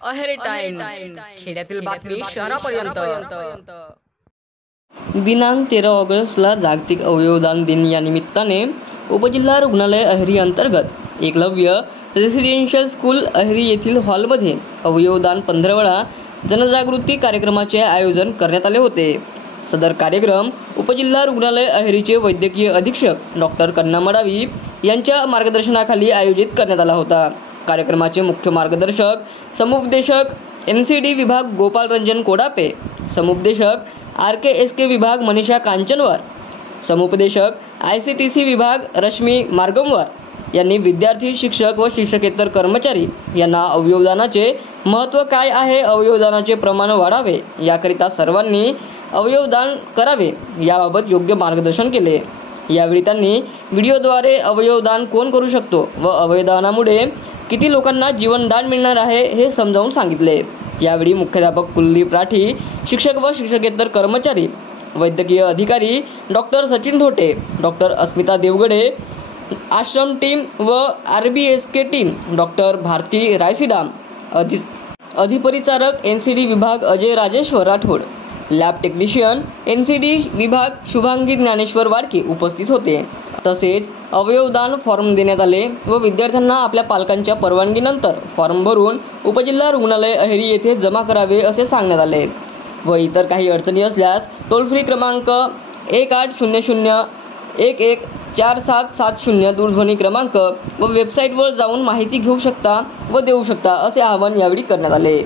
Aheri times, खेड्यातील बातमी शहरापर्यंत। दिनांक 13 ऑगस्टला जागतिक अवयवदान दिन या निमित्ताने उपजिल्हा रुग्णालय अहेरी अंतर्गत एकलव्य रेसिडेन्शियल स्कूल अहेरी येथील हॉलमध्ये अवयवदान पंधरवडा जनजागृती कार्यक्रमाचे आयोजन करण्यात आले होते। सदर कार्यक्रम उपजिल्हा रुग्णालय अहेरीचे वैद्यकीय अधीक्षक डॉक्टर कन्ना मडावी यांच्या मार्गदर्शनाखाली आयोजित करण्यात आला होता। कार्यक्रमाचे मुख्य मार्गदर्शक समुपदेशक NCD विभाग गोपाल रंजन कोडापे, समुपदेशक RKSK विभाग मनीषा कांचनवर, समुपदेशक ICTC विभाग रश्मी मार्गमवर यांनी विद्यार्थी, शिक्षक व शिक्षकेतर कर्मचारी यांना अवयवदानाचे महत्त्व काय आहे, अवयवदानाचे प्रमाण वाढावे याकरिता सर्वांनी अवयवदान करावे याबाबत योग्य मार्गदर्शन केले। यावेळी त्यांनी व्हिडिओद्वारे अवयवदान कोण करू शकतो व अवयवदानामुळे किती लोकांना जीवनदान मिळणार आहे हे समजावून सांगितले। यावेळी मुख्याध्यापक कुलदीप राठी, शिक्षक व शिक्षकेतर कर्मचारी, वैद्यकीय अधिकारी डॉक्टर सचिन धोटे, डॉक्टर अस्मिता देवगडे, आश्रम टीम व RBSK team doctor Bharati Raisidam, अधिपरिचारक NCD विभाग Ajay Rajeshwar Rathod, lab technician NCD विभाग शुभांगी ज्ञानेश्वर वाडके उपस्थित होते। तसेच अवयवदान फॉर्म देण्यात आले व विद्यार्थ्यांना आपल्या पालकांच्या परवानगीनंतर फॉर्म भरून उपजिल्हा रुग्णालय अहेरी येथे जमा करावे असे सांगण्यात आले व इतर काही अडचणी असल्यास टोल फ्री क्रमांक 1800114770 दूरध्वनी क्रमांक व वेबसाईटवर जाऊन माहिती घेऊ शकता व देऊ शकता असे आवाहन यावेळी करण्यात आले।